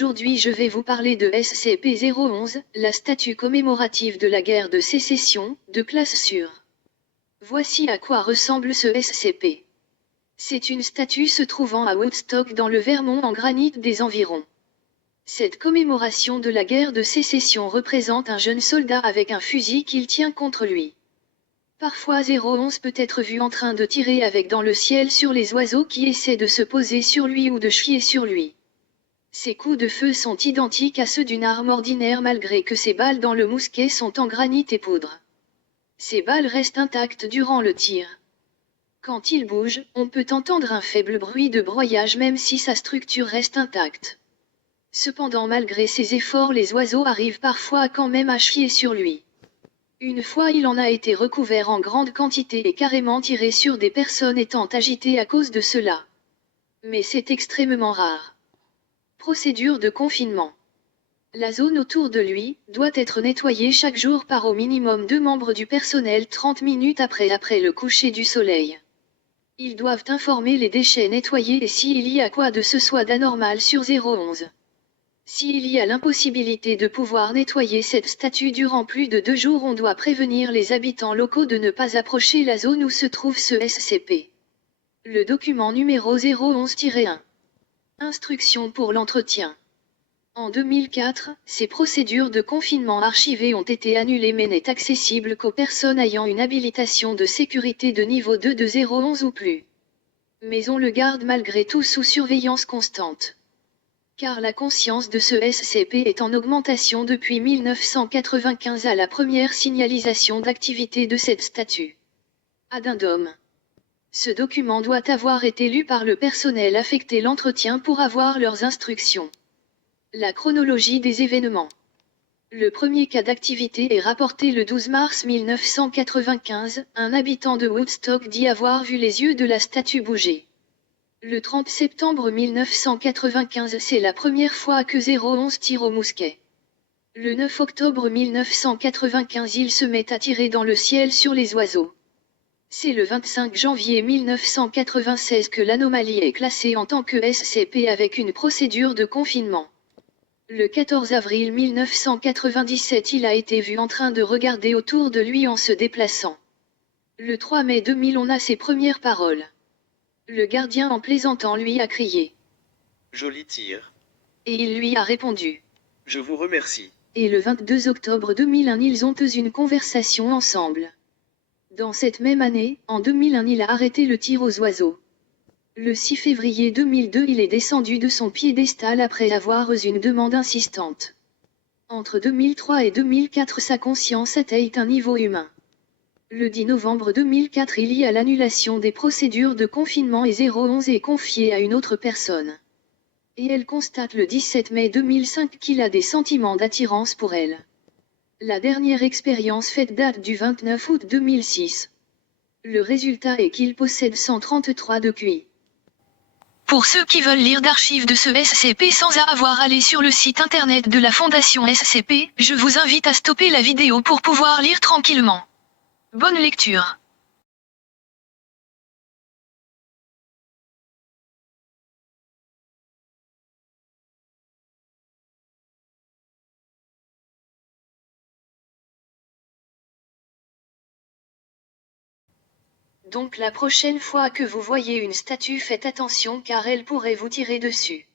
Aujourd'hui je vais vous parler de SCP-011, la statue commémorative de la guerre de sécession, de classe sûre. Voici à quoi ressemble ce SCP. C'est une statue se trouvant à Woodstock dans le Vermont en granit des environs. Cette commémoration de la guerre de sécession représente un jeune soldat avec un fusil qu'il tient contre lui. Parfois 011 peut être vu en train de tirer avec dans le ciel sur les oiseaux qui essaient de se poser sur lui ou de chier sur lui. Ses coups de feu sont identiques à ceux d'une arme ordinaire malgré que ses balles dans le mousquet sont en granit et poudre. Ses balles restent intactes durant le tir. Quand il bouge, on peut entendre un faible bruit de broyage même si sa structure reste intacte. Cependant malgré ses efforts les oiseaux arrivent parfois quand même à chier sur lui. Une fois il en a été recouvert en grande quantité et carrément tiré sur des personnes étant agitées à cause de cela. Mais c'est extrêmement rare. Procédure de confinement. La zone autour de lui doit être nettoyée chaque jour par au minimum 2 membres du personnel 30 minutes après le coucher du soleil. Ils doivent informer les déchets nettoyés et s'il y a quoi de ce soit d'anormal sur 011. S'il y a l'impossibilité de pouvoir nettoyer cette statue durant plus de 2 jours, on doit prévenir les habitants locaux de ne pas approcher la zone où se trouve ce SCP. Le document numéro 011-1. Instructions pour l'entretien. En 2004, ces procédures de confinement archivées ont été annulées mais n'est accessible qu'aux personnes ayant une habilitation de sécurité de niveau 2 de 011 ou plus. Mais on le garde malgré tout sous surveillance constante. Car la conscience de ce SCP est en augmentation depuis 1995 à la première signalisation d'activité de cette statue. Addendum. Ce document doit avoir été lu par le personnel affecté l'entretien pour avoir leurs instructions. La chronologie des événements. Le premier cas d'activité est rapporté le 12 mars 1995, un habitant de Woodstock dit avoir vu les yeux de la statue bouger. Le 30 septembre 1995 c'est la première fois que 011 tire au mousquet. Le 9 octobre 1995 il se met à tirer dans le ciel sur les oiseaux. C'est le 25 janvier 1996 que l'anomalie est classée en tant que SCP avec une procédure de confinement. Le 14 avril 1997 il a été vu en train de regarder autour de lui en se déplaçant. Le 3 mai 2000 on a ses premières paroles. Le gardien en plaisantant lui a crié « Joli tir. » Et il lui a répondu « Je vous remercie. » Et le 22 octobre 2001 ils ont eu une conversation ensemble. Dans cette même année, en 2001 il a arrêté le tir aux oiseaux. Le 6 février 2002 il est descendu de son piédestal après avoir eu une demande insistante. Entre 2003 et 2004 sa conscience atteint un niveau humain. Le 10 novembre 2004 il y a l'annulation des procédures de confinement et 011 est confié à une autre personne. Et elle constate le 17 mai 2005 qu'il a des sentiments d'attirance pour elle. La dernière expérience faite date du 29 août 2006. Le résultat est qu'il possède 133 de QI. Pour ceux qui veulent lire d'archives de ce SCP sans avoir à aller sur le site internet de la Fondation SCP, je vous invite à stopper la vidéo pour pouvoir lire tranquillement. Bonne lecture. Donc la prochaine fois que vous voyez une statue faites attention car elle pourrait vous tirer dessus.